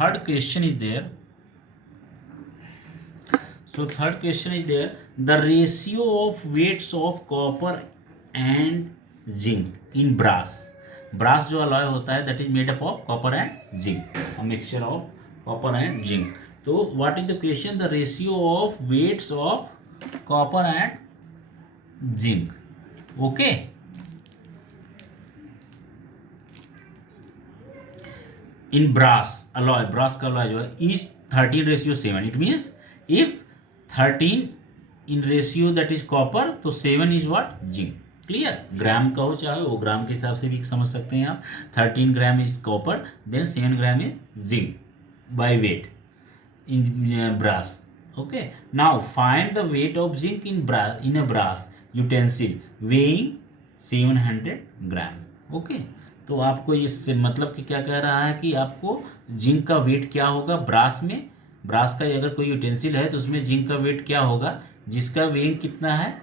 third question is there. So third question is there. The ratio of weights of copper and zinc in brass. Brass जो alloy होता है that is made up of copper and zinc, a mixture of copper and zinc. तो what is the question? The ratio of weights of copper and zinc. Okay. In brass alloy, brass का alloy जो है is 13:7. It means if 13 in ratio that is copper, तो 7 is what? Zinc. Clear. ग्राम का हो चाहे वो ग्राम के हिसाब से भी समझ सकते हैं आप. 13 gram is copper, then 7 gram is zinc by weight in brass. Okay. Now find the weight of zinc in a brass utensil weighing 700 gram. Okay. तो आपको इससे मतलब कि क्या कह रहा है कि आपको जिंक का वेट क्या होगा ब्रास में. ब्रास का अगर कोई यूटेंसिल है तो उसमें जिंक का वेट क्या होगा, जिसका वेइंग कितना है,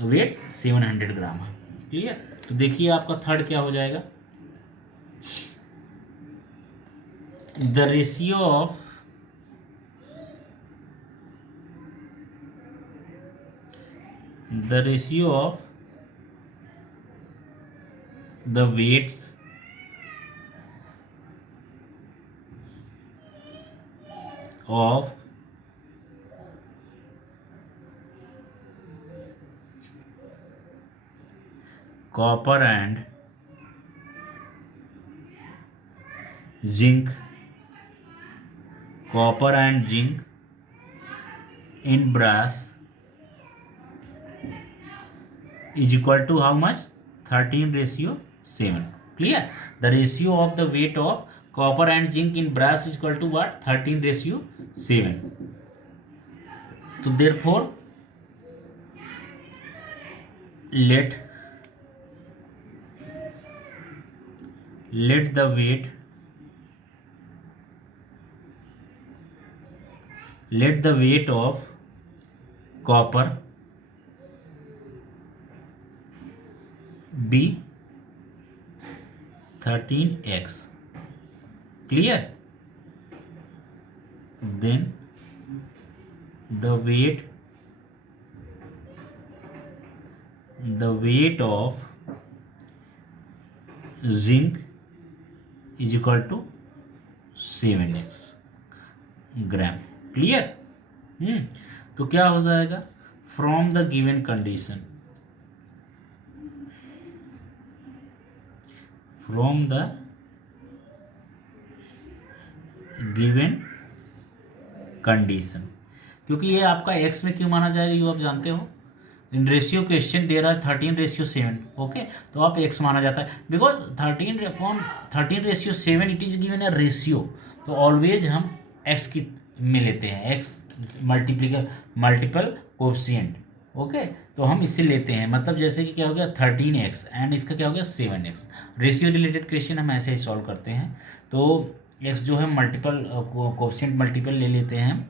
वेट 700 ग्राम है. क्लियर. तो देखिए आपका थर्ड क्या हो जाएगा. The ratio of the weights of copper and zinc in brass is equal to how much? 13:7. Clear. The ratio of the weight of copper and zinc in brass is equal to what? 13:7. So therefore let the weight of copper be 13x. Clear. Then the weight of zinc is equal to 7x gram. Clear. तो क्या हो जाएगा. From the given condition, क्योंकि ये आपका x में क्यों माना जाएगा, ये आप जानते हो. In ratio question there are 13:7. Okay. तो आप x माना जाता है because 13:7 it is given a ratio. तो ऑलवेज हम x की में लेते हैं, x मल्टीपल कोएफिशिएंट. ओके. तो हम इससे लेते हैं, मतलब जैसे कि क्या हो गया 13x एंड इसका क्या हो गया 7x. रेशियो रिलेटेड क्वेश्चन हम ऐसे ही सॉल्व करते हैं. तो x जो है मल्टीपल कोएफिशिएंट मल्टीपल ले लेते हैं हम,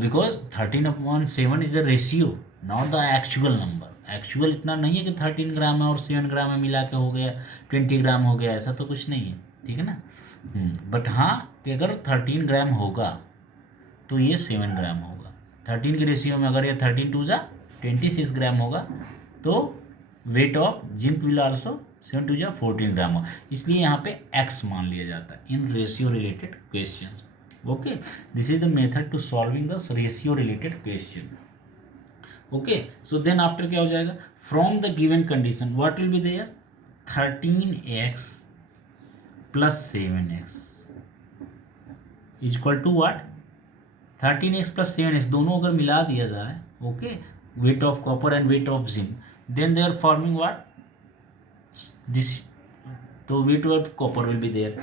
because 13/7 is the ratio, not the actual number. Actual इतना नहीं है कि 13 ग्राम है और 7 ग्राम में मिला के हो गया 20 ग्राम हो गया, ऐसा तो कुछ नहीं है. ठीक है ना. बट हाँ कि अगर 13 ग्राम होगा तो ये 7 ग्राम होगा. 13 की रेशियो में अगर ये 13 2 जा 26 ग्राम होगा तो weight of zinc will also 7 2 जा 14 ग्राम होगा. इसलिए यहाँ पे x मान लिया जाता है in ratio related question. Okay. This is the method to solving the ratio related question. Okay. So then after क्या हो जाएगा. From the given condition what will be there. 13x plus 7x is equal to what. 13x plus 7x दोनों अगर मिला दिया जाए, okay, weight of copper and weight of zinc, then they are forming what? This. तो weight of copper will be there.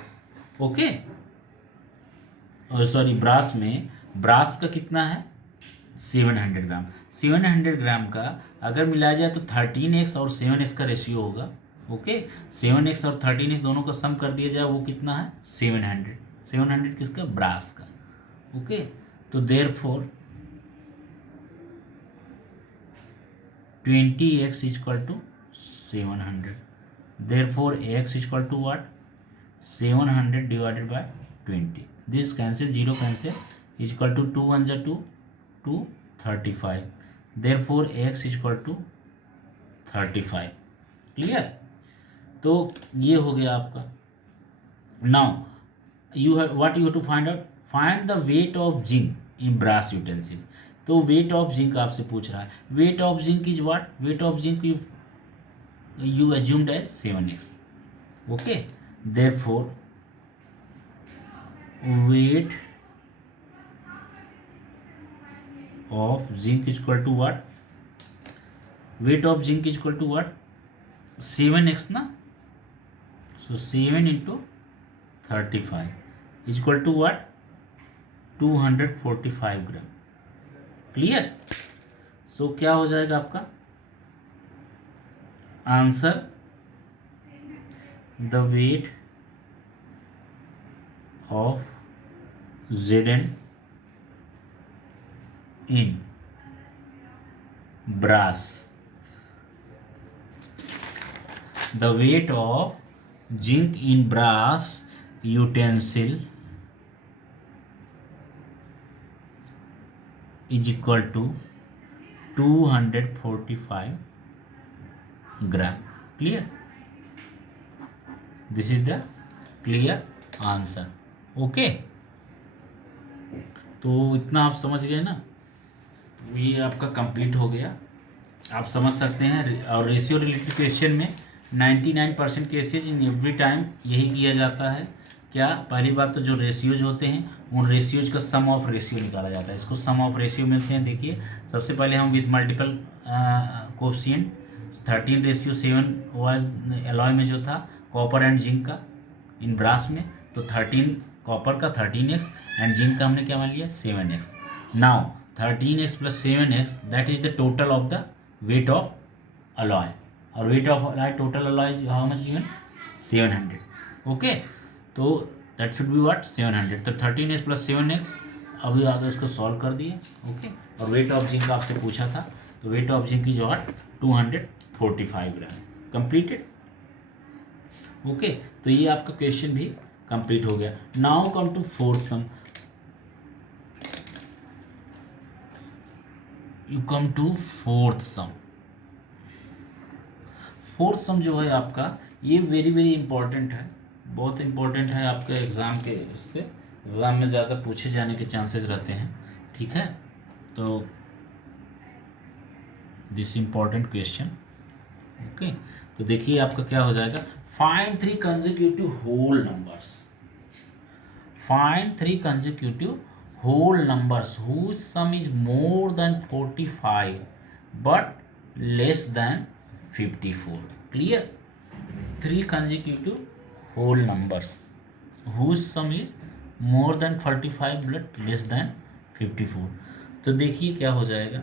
Okay. Sorry brass में, brass का कितना है 700 ग्राम. 700 ग्राम का अगर मिलाया जाए तो 13x और 7x का रेशियो होगा. ओके. 7x और 13x दोनों का सम कर दिया जाए वो कितना है 700. 700 किसका, ब्रास का. ओके. तो therefore 20x is equal to 700. Therefore x is equal to what? 700 divided by 20. This cancel, zero cancel, is equal to 2 1 2, 2 35, therefore x is equal to 35। Clear? तो ये हो गया आपका। Now you have what you have to find out, find the weight of zinc in brass utensil. तो weight of zinc आपसे पूछ रहा है। Weight of zinc is what? Weight of zinc you assumed as 7x. Okay, therefore weight of zinc is equal to what? Weight of zinc is equal to what? 7x ना, so 7 into 35 is equal to what? 245 gram. Clear? So क्या हो जाएगा आपका answer? The weight of Zn in brass, the weight of zinc in brass utensil is equal to 245 gram. Clear? This is the clear answer. Okay, तो इतना आप समझ गए ना, ये आपका कंप्लीट हो गया। आप समझ सकते हैं। और रेशियो रिलेटेड क्वेश्चन में 99% केसेज इन एवरी टाइम यही किया जाता है। क्या? पहली बात तो जो रेशियोज होते हैं उन रेशियोज का सम ऑफ रेशियो निकाला जाता है। इसको सम ऑफ रेशियो मिलते हैं। देखिए, सबसे पहले हम with multiple coefficient 13:7 was alloy में जो था कॉपर एंड जिंक का इन ब्रास में, तो 13 कॉपर का 13x एंड जिंक का हमने क्या मान लिया 7x। Now 13x plus 7x that is the total of the weight of alloy, और weight of alloy total alloy is how much given 700। Okay, तो दैट शुड बी व्हाट 700। तो 13x plus 7x अभी आगे उसको solve कर दिए। Okay, और weight of zinc आपसे पूछा था, तो weight of zinc is what 245 gram. Completed? Okay, तो ये आपका क्वेश्चन भी कंप्लीट हो गया। Now come to fourth sum. You come to fourth sum. Fourth sum जो है आपका ये वेरी वेरी इंपॉर्टेंट है, बहुत इंपॉर्टेंट है आपके एग्ज़ाम के, उससे एग्ज़ाम में ज़्यादा पूछे जाने के चांसेस रहते हैं। ठीक है, तो दिस इम्पॉर्टेंट क्वेश्चन। ओके, तो देखिए आपका क्या हो जाएगा। Find 3 consecutive whole numbers. Find 3 consecutive whole numbers whose sum is more than 45 but less than 54. Clear? 3 consecutive whole numbers whose sum is more than 45 but less than 54। तो देखिए क्या हो जाएगा।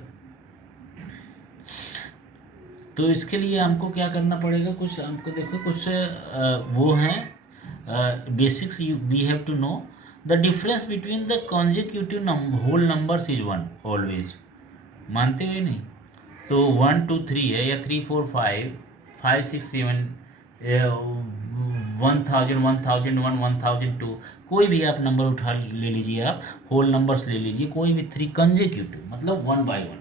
तो इसके लिए हमको क्या करना पड़ेगा, कुछ हमको देखो कुछ वो हैं basics we have to know. The difference between the consecutive whole numbers is 1 always. मानते हुए नहीं? तो 1 2 3 है, या 3 4 5 5 6 7 1000 1001 1002, कोई भी आप नंबर उठा ले लीजिए, आप होल नंबर्स ले लीजिए, कोई भी 3 कंजिक्यूटिव मतलब 1 बाई 1।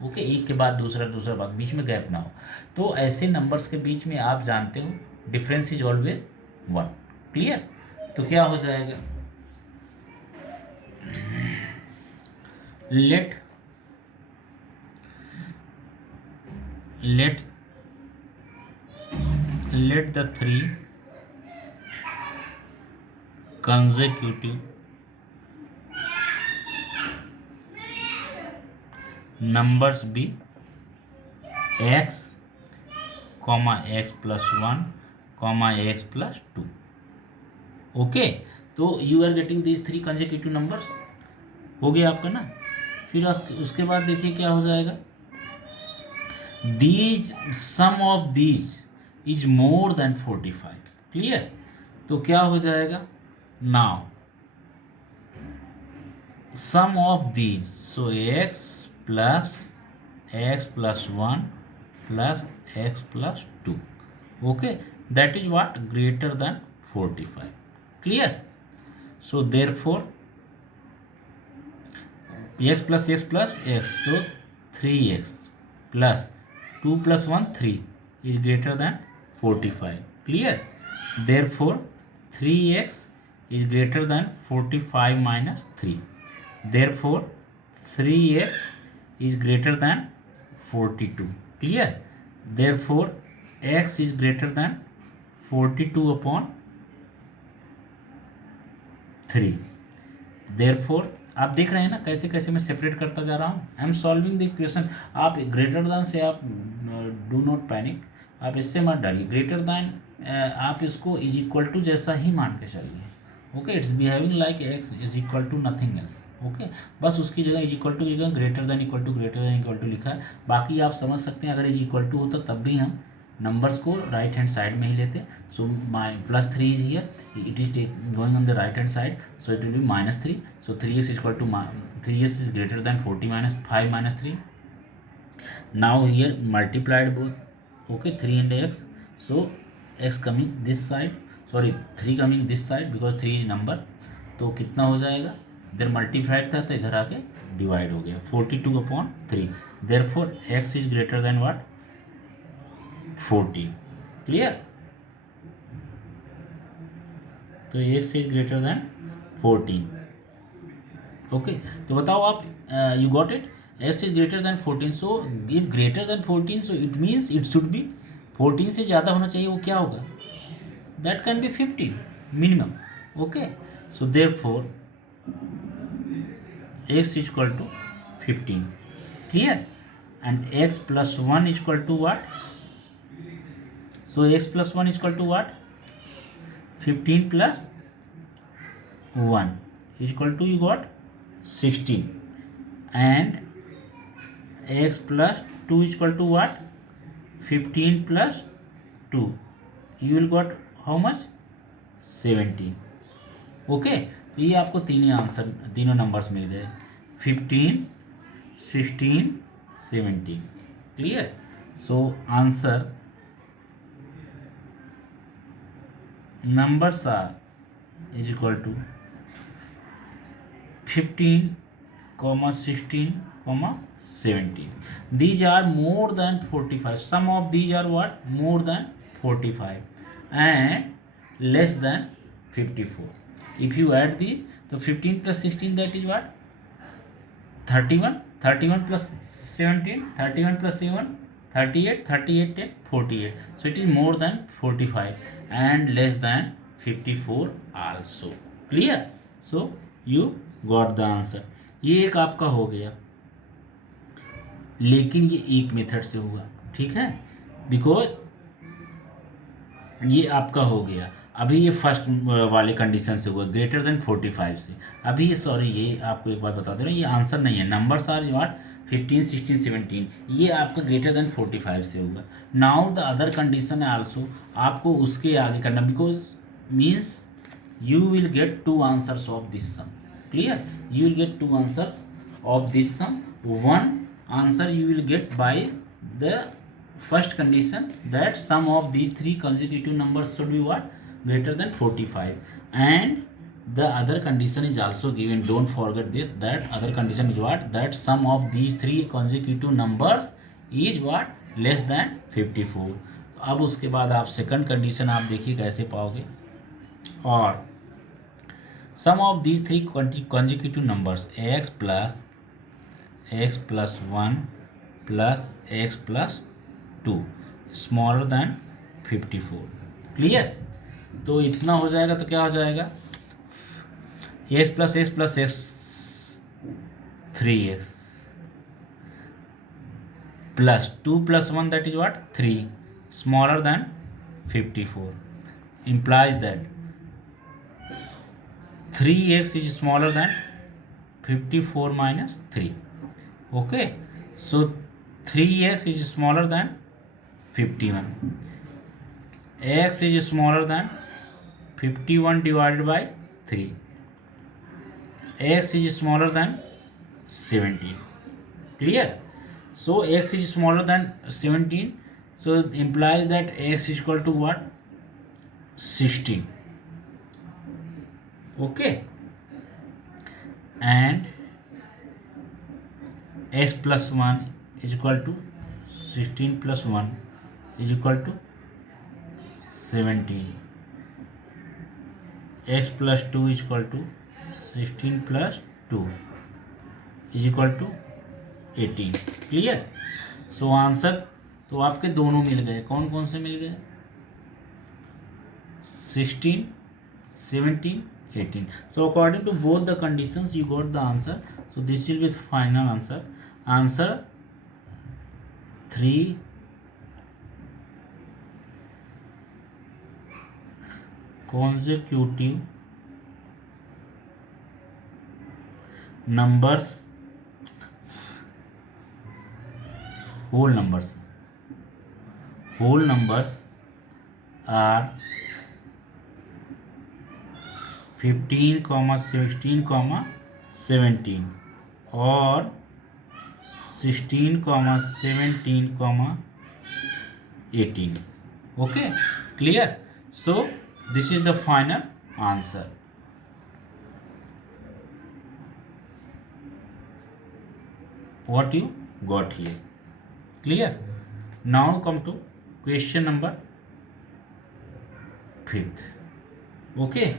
ओके, एक के बाद दूसरा, दूसरा बाद, बीच में गैप ना हो। तो ऐसे नंबर्स के बीच में आप जानते हो डिफरेंस इज ऑलवेज 1। क्लियर? तो क्या हो जाएगा, late the 3 consecutive numbers be x, x plus 1, x plus 2। Okay, तो you are getting these 3 consecutive numbers. हो गया आपका ना। फिर उसके बाद देखिए क्या हो जाएगा, these sum of these is more than 45। Clear? तो क्या हो जाएगा, now sum of these, so x plus 1 plus x plus 2। Okay, that is what greater than 45। Clear? So therefore x plus x plus x, so 3x plus 2 plus 1 3 is greater than 45. Clear? Therefore 3x is greater than 45 minus 3. Therefore 3x is greater than 42. Clear? Therefore x is greater than 42 upon 3. Therefore आप देख रहे हैं ना कैसे कैसे मैं separate करता जा रहा हूँ. I am solving the equation. आप ग्रेटर दैन से आप डू नॉट पैनिक, आप इससे मत डरिए. ग्रेटर दैन आप इसको इज इक्वल टू जैसा ही मान के चलिए. Okay, it's behaving like x is equal to nothing else. Okay, बस उसकी जगह इज इक्वल टू जगह ग्रेटर दैन इक्वल टू लिखा है. बाकी आप समझ सकते हैं अगर इज इक्वल टू होता तब भी हम नंबर्स को राइट हैंड साइड में ही लेते. So my plus 3 is here, it is going on the right hand side, so it will be minus 3. So 3x is equal to 3x is greater than 40 minus 5 minus 3. Now here multiplied both. Okay, 3 and x, so x coming this side, sorry 3 coming this side because 3 is number. तो कितना हो जाएगा, इधर multiplied था तो इधर आके divide हो गया 42 upon 3. Therefore x is greater than what, 40. Clear? तो x is greater than 14. Okay, तो बताओ आप, you got it. x is greater than 14, so if greater than 14 so it means it should be 14 से ज़्यादा होना चाहिए. वो क्या होगा, that can be 15 minimum. Okay, so therefore x is equal to 15. Clear? And x plus 1 is equal to what, so x plus 1 is equal to what, 15 plus 1 is equal to, you got 16. And x plus 2 is equal to what, 15 plus 2, you will got how much, 17. Okay, तो ये आपको तीनों numbers मिल गए, 15, 16, 17. Clear? So answer numbers are is equal to 15, 16, 17. These are more than 45. Some of these are what, more than 45 and less than 54. If you add these, so 15 plus 16, that is what, 31. 31 plus 17, 31 plus 7, 38, 38 10, 48. So it is more than 45 and less than 54 also. Clear? So you got the answer. ये एक आपका हो गया, लेकिन ये एक method से हुआ. ठीक है, बिकॉज ये आपका हो गया. अभी ये फर्स्ट वाले कंडीशन से हुआ, ग्रेटर देन 45 से. अभी ये, सॉरी, ये आपको एक बात बता दे रहा हूँ, ये आंसर नहीं है. नंबर्स आर व्हाट, 15, 16, 17, ये आपका ग्रेटर देन 45 से होगा. नाउ द अदर कंडीशन है आल्सो, आपको उसके आगे करना, because means you will get 2 answers of this sum. Clear? You will get 2 answers of this sum. One answer you will get by the first condition, that sum of these 3 consecutive numbers should be what, greater than 45. And the other condition is also given, don't forget this, that other condition is what, that sum of these 3 consecutive numbers is what, less than 54. अब उसके बाद आप second condition आप देखिए कैसे पाओगे. और sum of these 3 consecutive numbers, x plus 1 plus x plus 2 smaller than 54. Clear? तो इतना हो जाएगा तो क्या हो जाएगा, x plus x plus x 3x plus 2 plus 1, that is what, 3, smaller than 54, implies that 3x is smaller than 54 minus 3. Okay, so 3x is smaller than 51. X is smaller than 51 divided by 3. X is smaller than 17. Clear? So x is smaller than 17, so it implies that x is equal to what, 16. Okay, and x plus one is equal to 16 plus one is equal to 17, x plus two is equal to 16 plus two is equal to 18। Clear. So answer तो आपके दोनों मिल गए। कौन कौन से मिल गए? 16, 17, 18. So according to both the conditions you got the answer. So this will be the final answer. Answer 3 consecutive numbers, whole numbers are 15, 16, 17 और 16, 17, 18. Okay, clear. So this is the final answer. What you got here. Clear. Now come to question number 5th. Okay.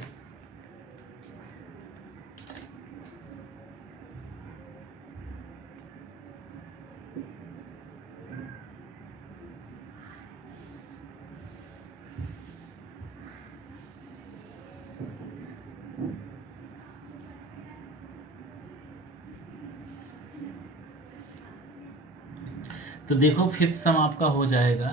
तो देखो 5th सम आपका हो जाएगा